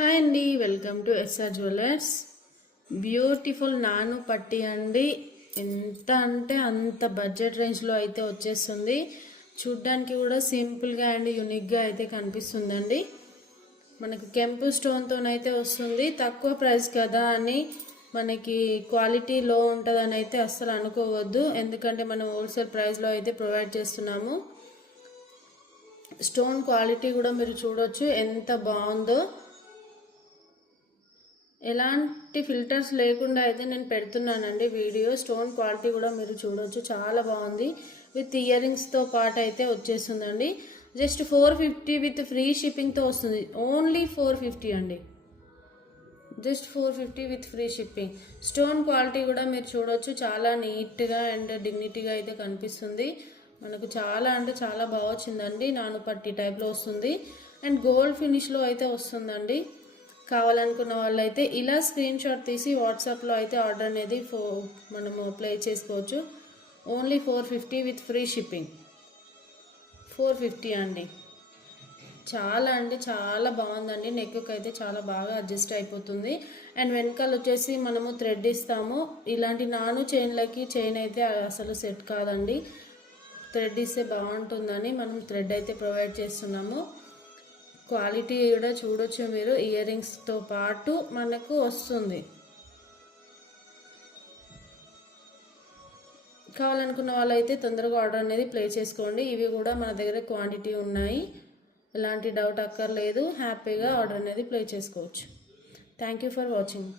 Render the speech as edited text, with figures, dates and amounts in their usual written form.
Hi అండి, welcome to SR jewellers. Beautiful నాను పట్టి అండి. ఎంత అంటే అంత బడ్జెట్ రేంజ్లో అయితే వచ్చేస్తుంది. చూడ్డానికి కూడా సింపుల్గా అండ్ యూనిక్గా అయితే కనిపిస్తుందండి. మనకి కెంపు స్టోన్తోనైతే వస్తుంది. తక్కువ ప్రైస్ కదా అని మనకి క్వాలిటీ లో ఉంటుందని అయితే అస్సలు అనుకోవద్దు. ఎందుకంటే మనం హోల్సేల్ ప్రైస్లో అయితే ప్రొవైడ్ చేస్తున్నాము. స్టోన్ క్వాలిటీ కూడా మీరు చూడొచ్చు ఎంత బాగుందో. ఎలాంటి ఫిల్టర్స్ లేకుండా అయితే నేను పెడుతున్నానండి వీడియో. స్టోన్ క్వాలిటీ కూడా మీరు చూడొచ్చు, చాలా బాగుంది. విత్ ఇయర్ రింగ్స్తో పాటు అయితే వచ్చేస్తుందండి. జస్ట్ 450 విత్ ఫ్రీ షిప్పింగ్తో వస్తుంది. ఓన్లీ 450 అండి, just 450 with free shipping. Stone quality కూడా మీరు చూడొచ్చు, చాలా నీట్గా అండ్ డిగ్నిటీగా అయితే కనిపిస్తుంది. మనకు చాలా అంటే చాలా బాగా వచ్చిందండి. నాను పట్టి టైప్లో వస్తుంది అండ్ గోల్డ్ ఫినిష్లో అయితే వస్తుందండి. కావాలనుకున్న వాళ్ళైతే ఇలా స్క్రీన్ షాట్ తీసి వాట్సాప్లో అయితే ఆర్డర్ అనేది మనము ప్లేస్ చేసుకోవచ్చు. Only 450 with free shipping. 450 అండి. చాలా అంటే చాలా బాగుందండి. నెక్కి అయితే చాలా బాగా అడ్జస్ట్ అయిపోతుంది. అండ్ వెనకాల వచ్చేసి మనము థ్రెడ్ ఇస్తాము. ఇలాంటి నాను చైన్లకి చైన్ అయితే అసలు సెట్ కాదండి. థ్రెడ్ ఇస్తే బాగుంటుందని మనం థ్రెడ్ అయితే ప్రొవైడ్ చేస్తున్నాము. క్వాలిటీ కూడా చూడొచ్చు మీరు. ఇయర్ రింగ్స్తో పాటు మనకు వస్తుంది. కావాలనుకున్న వాళ్ళైతే తొందరగా ఆర్డర్ అనేది ప్లేస్ చేసుకోండి. ఇవి కూడా మన దగ్గర క్వాంటిటీ ఉన్నాయి, ఎలాంటి డౌట్ అక్కర్లేదు. హ్యాపీగా ఆర్డర్ అనేది ప్లేస్ చేసుకోవచ్చు. Thank you for watching.